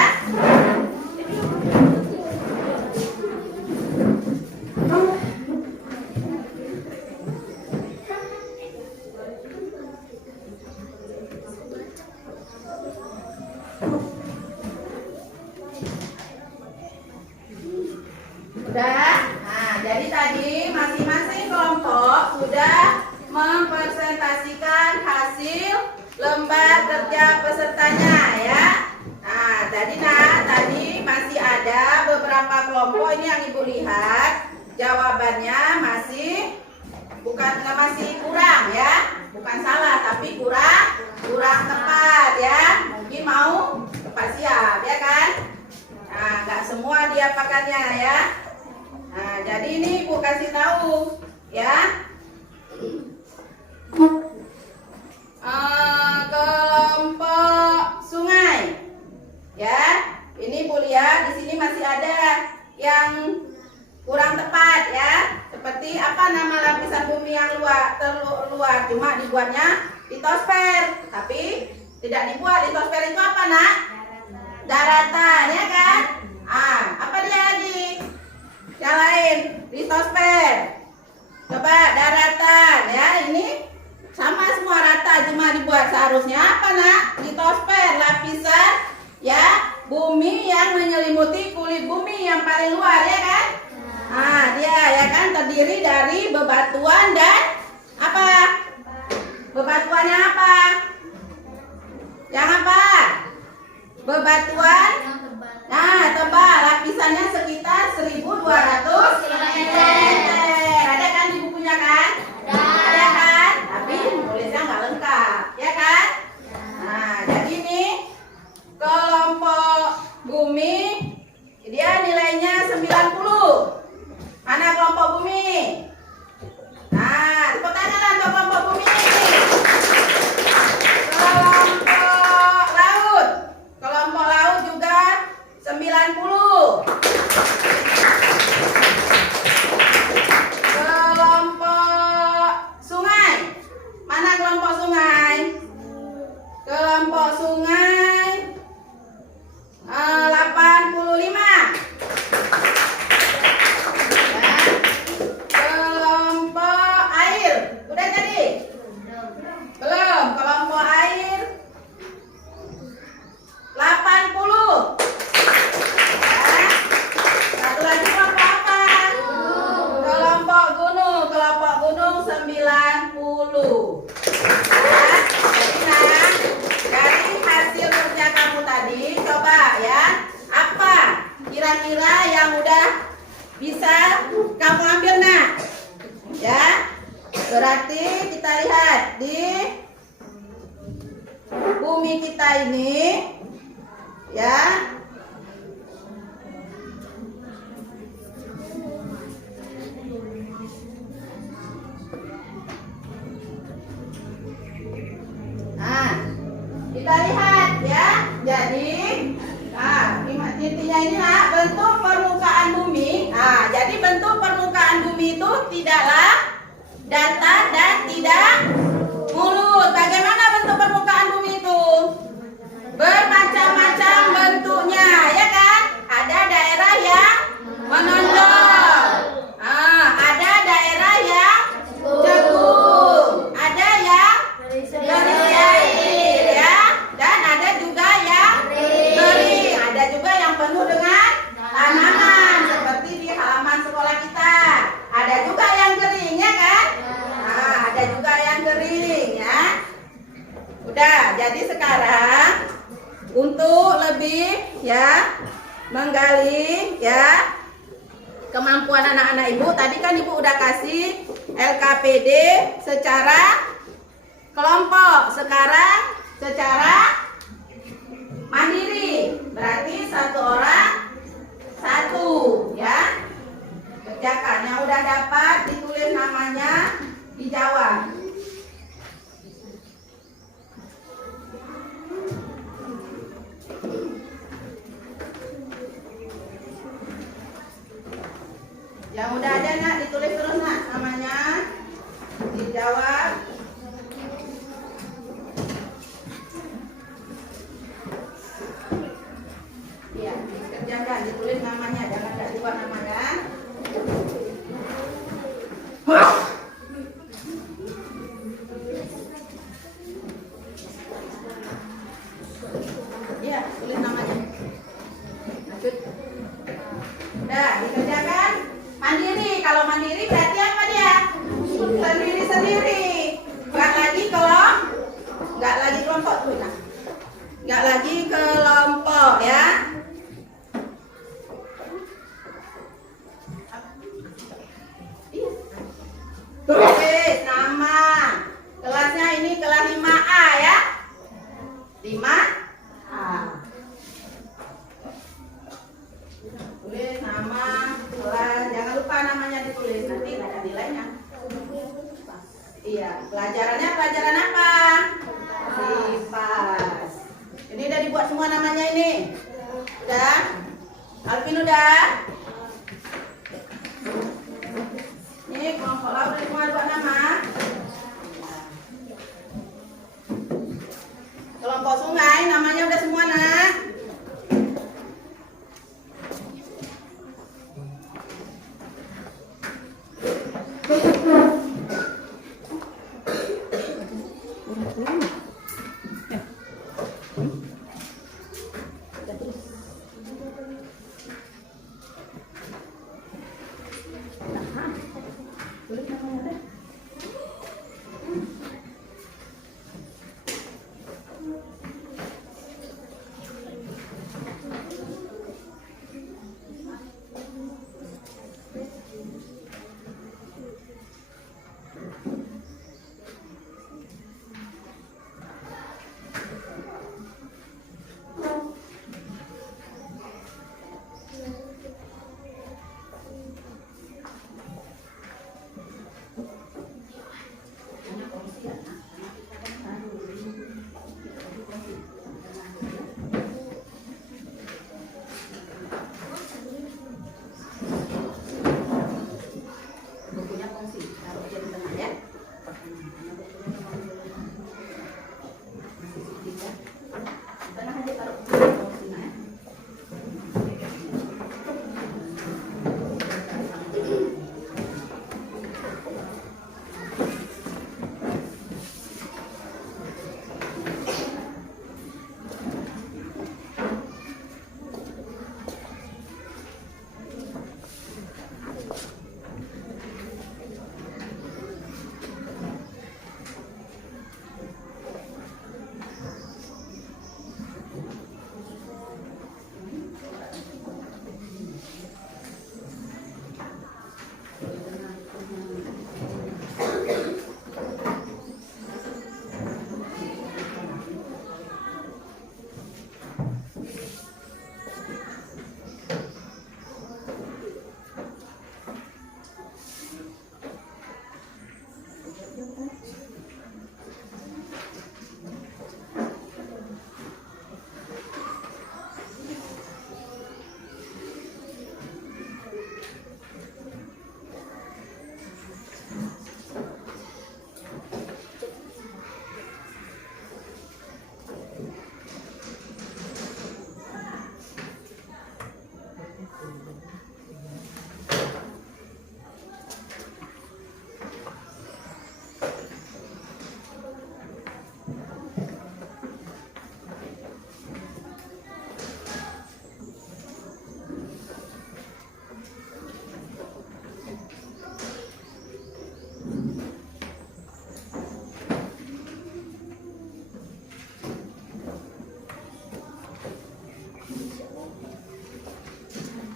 Udah? Nah, jadi tadi masing-masing kelompok sudah mempresentasikan hasil lembar kerja pesertanya ya. Nah, tadi masih ada beberapa kelompok ini yang Ibu lihat jawabannya masih kurang ya. Bukan salah tapi kurang tepat ya. Mungkin mau tepat siap ya kan? Nah, nggak semua diapakannya ya. Nah, jadi ini Ibu kasih tahu ya. Kelompok sungai ya. Ini Bu lihat di sini masih ada yang kurang tepat ya. Seperti apa nama lapisan bumi yang terluar, cuma dibuatnya litosfer, tapi tidak dibuat litosfer itu apa, Nak? Daratan ya kan? Apa dia lagi? Yang lain, litosfer. Coba daratan ya, ini sama semua rata cuma dibuat seharusnya apa, Nak? Litosfer, lapisan ya bumi yang menyelimuti kulit bumi yang paling luar ya kan? Dia ya kan terdiri dari bebatuan dan apa? Bebatuannya apa? Yang apa? Bebatuan tebal, lapisannya sekitar 1.200 cm. Ada kan di bukunya kan? Ada kan? Tapi tulisnya nggak lengkap, ya kan? Nah, jadi ini kelompok bumi dia nilainya 90. Mana kelompok bumi? Nah, tepuk tangan untuk kelompok bumi. Kelompok laut juga 90. Kelompok sungai. Mana kelompok sungai? Kelompok sungai 85. Kelompok air. Udah tadi? Belum. Kelompok air 80. Satu lagi kelompok apa? Kelompok gunung. Kelompok gunung 90. Jadi dari hasil kerja kamu tadi, coba Berarti kita lihat di bumi kita ini, ya. Nah, kita lihat ya. Jadi, intinya ini nak bentuk permukaan bumi. Nah, jadi bentuk permukaan bumi itu tidaklah datar dan tidak mulus. Bagaimana bentuk permukaan bumi itu? Bermacam-macam bentuknya, ya kan? Ada daerah yang menonjol, ada daerah yang cekung, ada yang garis air, ya, dan ada juga yang kering, ada juga yang penuh dengan tanaman seperti di halaman sekolah kita. Ada juga yang kering, ya kan? Nah, ada juga yang kering, ya. Udah, jadi sekarang untuk lebih ya menggali ya kemampuan anak-anak ibu, tadi kan ibu udah kasih LKPD secara kelompok, sekarang secara mandiri, berarti satu orang satu, ya. Kerjakan yang udah dapat ditulis namanya, dijawab. Yang udah ada nak ditulis terus nak namanya, dijawab. Iya, kerjakan ditulis namanya, jangan tak dibuat namanya. Iya, tulis namanya. Lanjut. Udah, dikerjakan. Mandiri, kalau mandiri berarti apa dia? Sendiri-sendiri. Nggak lagi kelompok tuh, nah. Nggak lagi kelompok, ya. Tulis nama. Kelasnya ini kelas 5A, ya. 5A. Tulis nama kelas, jangan lupa namanya ditulis, nanti nggak ada nilainya. Iya, pelajarannya pelajaran apa? Sipas. Ini udah dibuat semua namanya ini. Udah? Alvin udah? Ini kelompok laut udah semua buat nama. Kelompok sungai namanya udah semua, nak.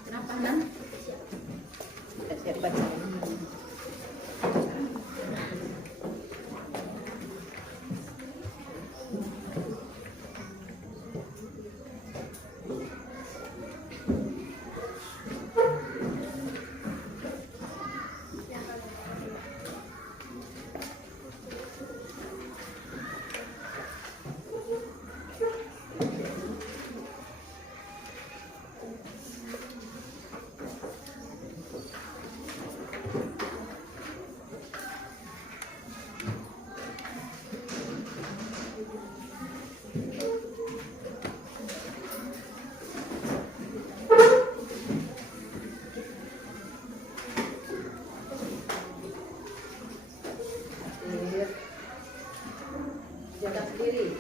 Kenapa, Nan? Siap baca. Jaga sendiri.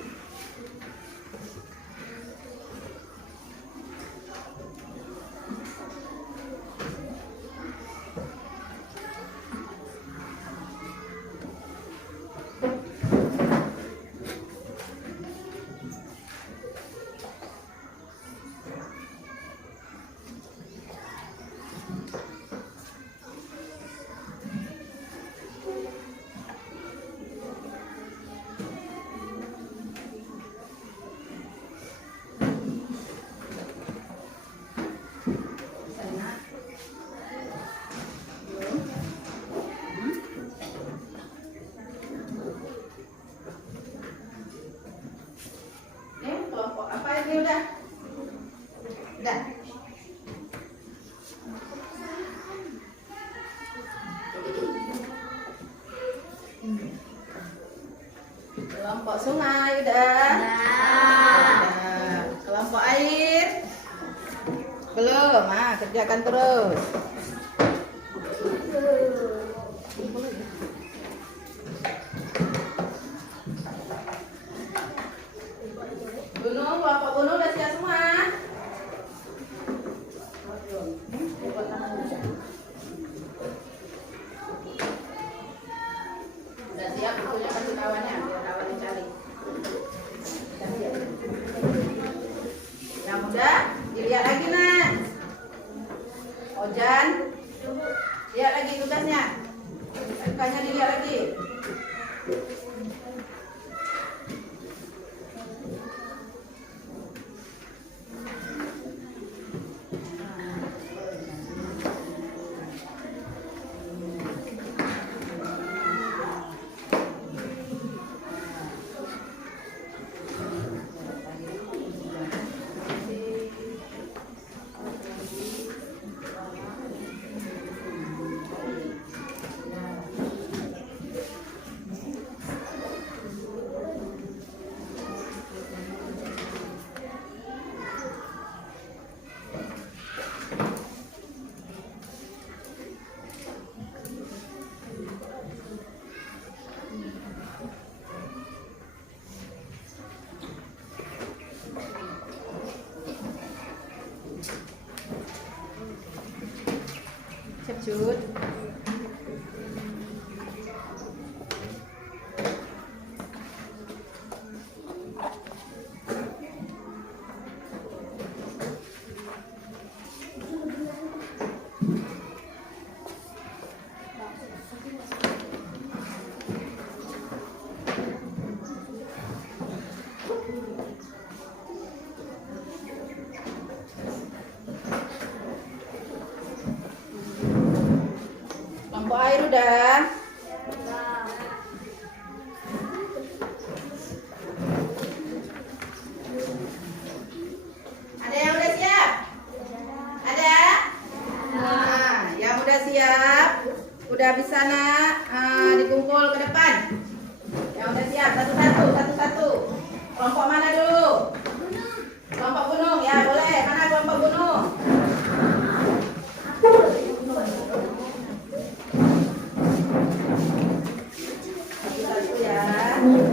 Kelompok apa ini udah? Udah. Kelompok sungai udah? Udah. Kelompok air? Belum. Kerjakan terus. Gunung, kelompok gunung udah siap semua? Udah siap bukunya, kasih kawannya, biar kawannya cari. Udah siap. Yang udah, dilihat lagi nak. Ojan, lihat lagi tugasnya. Bukannya dilihat lagi. Cut. Kelompok air udah? Kelompok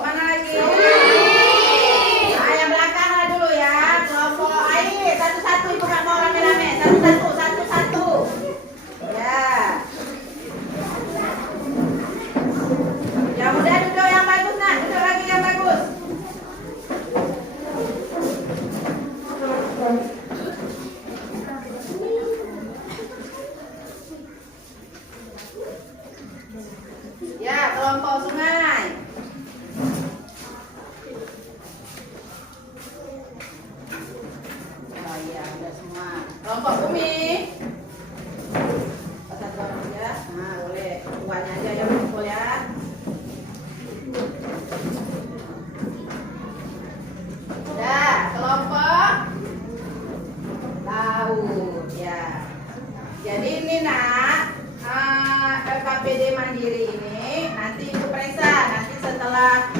mana lagi? Nah, yang belakang lah dulu ya. Kelompok air. Satu-satu ibu nggak mau rame-rame. Satu-satu. Ya. Yang udah duduk yang bagus nak. Duduk lagi yang bagus. Ya, kelompok sungai. Oh iya, udah semua. Kelompok bumi. Satu aja. Nah, boleh. Tuanya aja yang kumpul ya. Udah, kelompok laut ya. Jadi ini nak, LKPD Mandiri ini nanti ibu periksa. Nanti setelah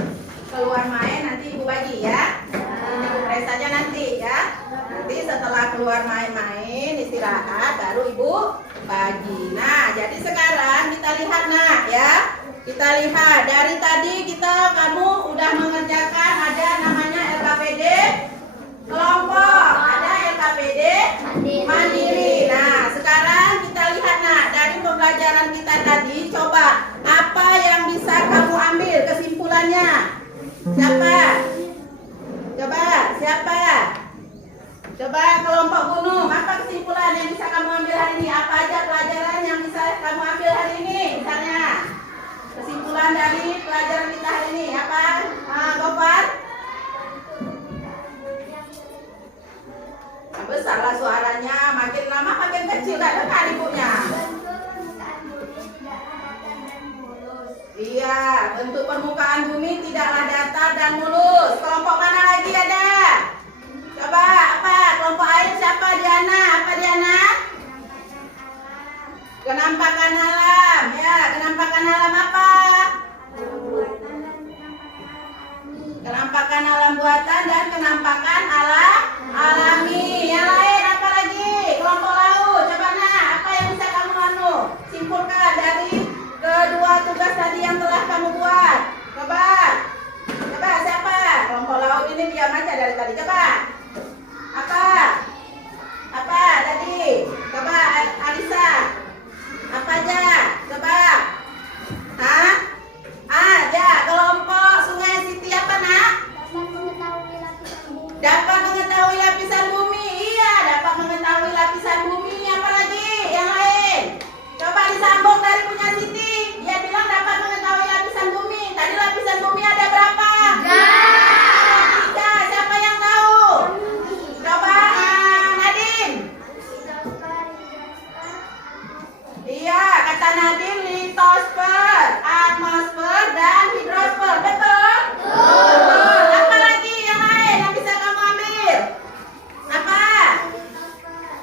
keluar main nanti ibu bagi ya. Ibu periksa aja nanti ya. Nanti setelah keluar main-main istirahat baru ibu bagi. Nah, jadi sekarang kita lihat nak ya. Kita lihat dari tadi kamu udah mengerjakan ada namanya LKPD kelompok, ada LKPD mandiri. Nah, sekarang kita lihat nak dari pembelajaran kita tadi, coba apa yang bisa kamu ambil kesimpulannya? Siapa? Siapa? Coba kelompok gunung, apa kesimpulan yang bisa kamu ambil hari ini? Apa aja pelajaran yang bisa kamu ambil hari ini? Misalnya kesimpulan dari pelajaran kita hari ini apa? Gofar? Besarlah suaranya, makin lama makin kecil, gak dengar ibunya. Iya, bentuk permukaan bumi tidaklah datar dan mulus. Kelompok mana lagi ada? Coba apa? Kelompok air siapa? Diana. Apa Diana? Kenampakan alam. Ya, kenampakan alam apa? Kenampakan alam buatan dan kenampakan alam alami. Yang lain apa lagi? Kelompok laut. Coba nah, apa yang bisa kamu simpulkan dari kedua tugas tadi yang telah kamu buat? Coba siapa? Kelompok laut ini diam aja dari tadi. Coba. Apa tadi? Coba Alisa. Apa aja? Coba. Hah? Ada kelompok Sungai Siti apa nak? Dapat mengetahui lapisan bumi. Iya, dapat mengetahui lapisan bumi. Apa lagi? Yang lain? Coba disambung dari punya Siti. Dia bilang dapat mengetahui lapisan bumi. Tadi lapisan bumi ada berapa? 3. Siapa yang tahu? Coba Nadine. Iya, kata Nadine litosfer, atmosfer dan hidrosfer. Betul? Betul. Apa lagi yang lain yang bisa kamu ambil? Apa?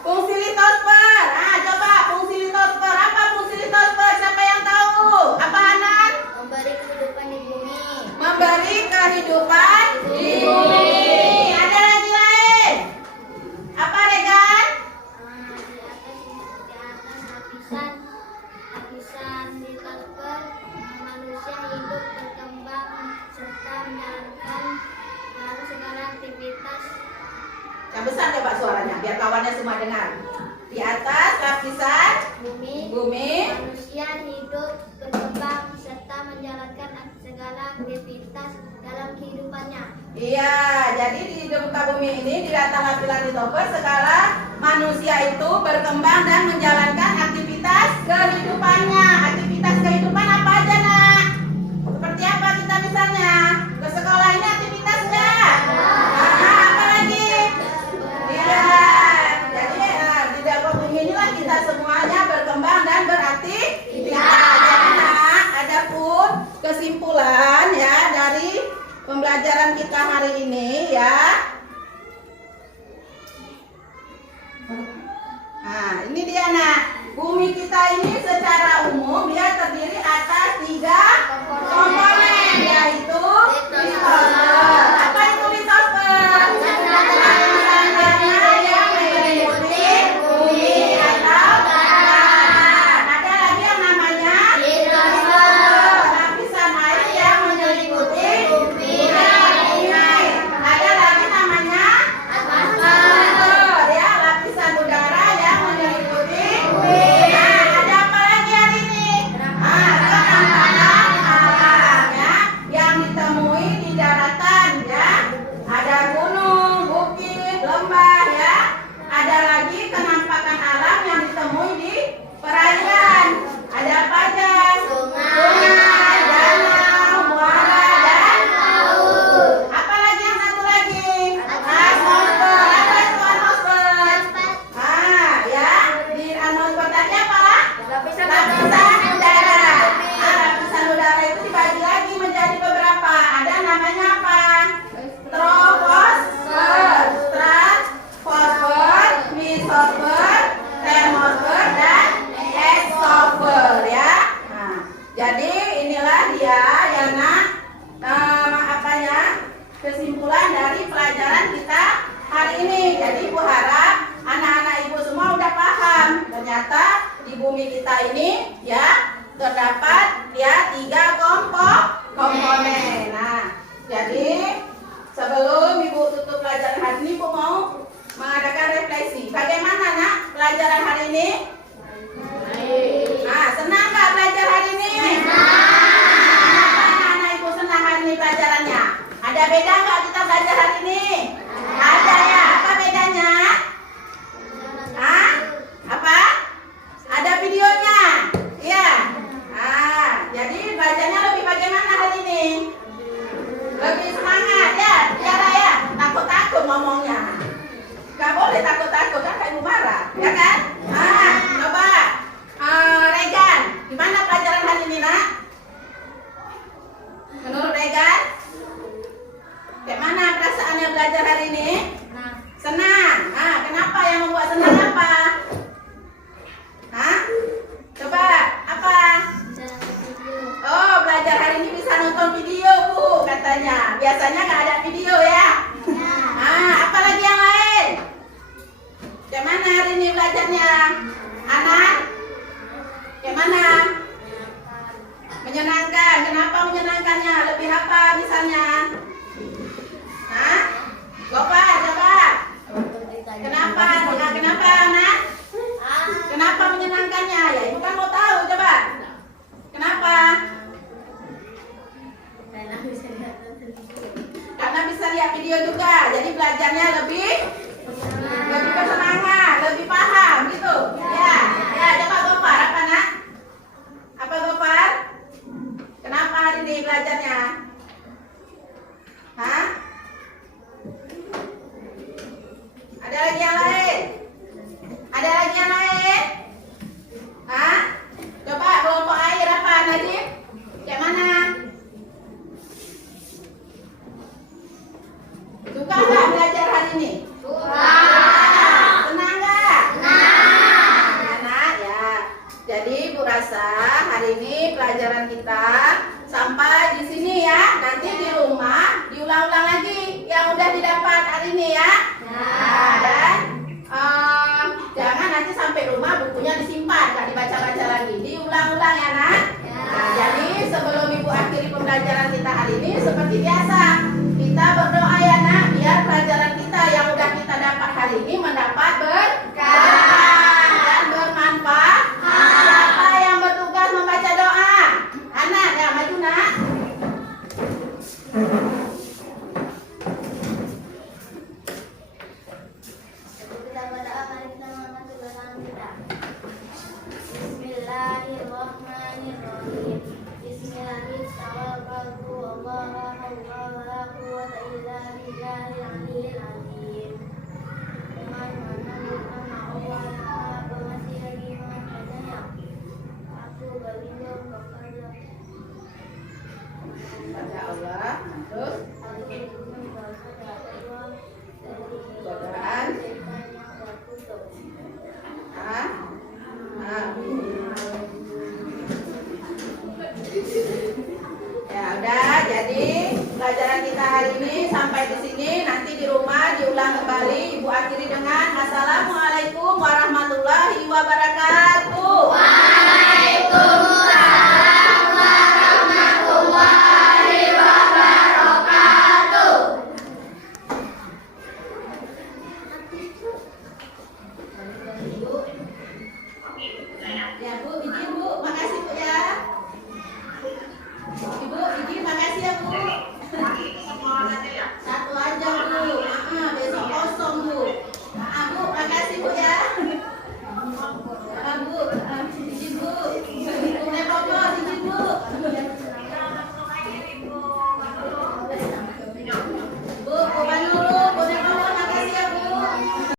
Fungsi litosfer. Coba fungsi litosfer. Apa fungsi litosfer? Siapa yang tahu? Apa Hanan? Memberi kehidupan di bumi. Memberi kehidupan di bumi. Ada lagi lain? Apa Regan? Lapisan litosfer, manusia hidup, berkembang, serta menjalankan dalam segala aktivitas. Yang besar coba suaranya biar kawannya semua dengar. Di atas lapisan bumi. Manusia hidup, berkembang, serta menjalankan segala aktivitas dalam kehidupannya. Iya, jadi di muka bumi ini di atas lapisan litosfer segala manusia itu berkembang dan menjalankan aktivitas kehidupannya. Aktivitas kehidupan apa aja nak? Seperti apa kita misalnya? Ke sekolah ini aktivitas enggak? Apa lagi? Iya. Jadi di dalam bumi inilah kita semuanya berkembang dan beraktivitas. Jadi nak, adapun kesimpulan ya dari pembelajaran kita hari ini ya. Nah, ini dia nak. Bumi kita ini secara umum dia terdiri atas lembah ya. Ada lagi kenampakan alam yang ditemui di perairan. Ada apa aja? Sungai, danau, muara, dan laut. Apa lagi yang satu lagi? Atmosfer. Apa itu atmosfer? Ya, di atmosfer tadi apa? Lapisan udara. Lapisan udara itu dibagi lagi menjadi beberapa. Ada namanya apa? Troposfer, stratosfer, mesosfer, termosfer, dan exosfer ya. Nah, jadi inilah dia ya nak, kesimpulan dari pelajaran kita hari ini. Jadi Ibu harap anak-anak Ibu semua udah paham. Ternyata di bumi kita ini ya terdapat ya 3 komponen. Nah, jadi sebelum Ibu tutup pelajaran hari ini, Ibu mau mengadakan refleksi. Bagaimana nak pelajaran hari ini? Nah, senang nggak belajar hari ini? Kenapa anak-anak Ibu senang hari ini pelajarannya? Ada beda nggak kita belajar hari ini? Ada ya. Apa bedanya? Apa? Ada videonya. Iya. Jadi belajarnya lebih bagaimana hari ini? Lebih semangat ya, Tiara ya. Takut-takut ngomongnya. Gak boleh takut-takut kan kayak Ibu marah, ya kan? Coba Regan, gimana pelajaran hari ini nak? Menurut Regan, kayak mana perasaannya belajar hari ini? Senang. Kenapa yang membuat senang apa? Coba apa? Oh, belajar hari ini bisa nonton video Bu katanya. Biasanya nggak ada video ya. Apa lagi yang lain? Kayak mana hari ini belajarnya? Anak? Kayak mana? Menyenangkan. Kenapa menyenangkannya? Lebih apa misalnya? Gopar, coba. Kenapa? Kenapa anak? Kenapa menyenangkannya? Ya Ibu kan mau tahu, coba. Kenapa? Karena bisa lihat video juga. Jadi belajarnya lebih bersemangat, lebih paham gitu. Ya, coba Gopar apa nak? Apa Gopar? Kenapa hari ini belajarnya? Ada lagi yang lain? Ada lagi yang lain? Coba kelompok air apa Nadiem? Kayak mana? Suka nggak belajar hari ini? Suka. Senang nggak? Senang ya. Jadi Bu rasa hari ini pelajaran kita sampai di sini ya. Nanti di rumah diulang-ulang lagi yang udah didapat hari ini ya. Dan jangan nanti sampai rumah bukunya disimpan, nggak dibaca-baca lagi. Diulang-ulang ya nak. Jadi sebelum Ibu akhiri pembelajaran kita hari ini seperti biasa kita berdoa ya nak, biar pelajaran kita yang udah kita dapat hari ini mendapat berkah dan bermanfaat. Siapa yang bertugas membaca doa? Anak ya, maju nak. Kita berdoa, mari kita mengangkat tangan kita. Bismillahirrahmanirrahim. Pada Allah, terus godaan. Ya udah, jadi pelajaran kita hari ini sampai di sini. Nanti di rumah diulang kembali. Ibu akhiri dengan assalamualaikum.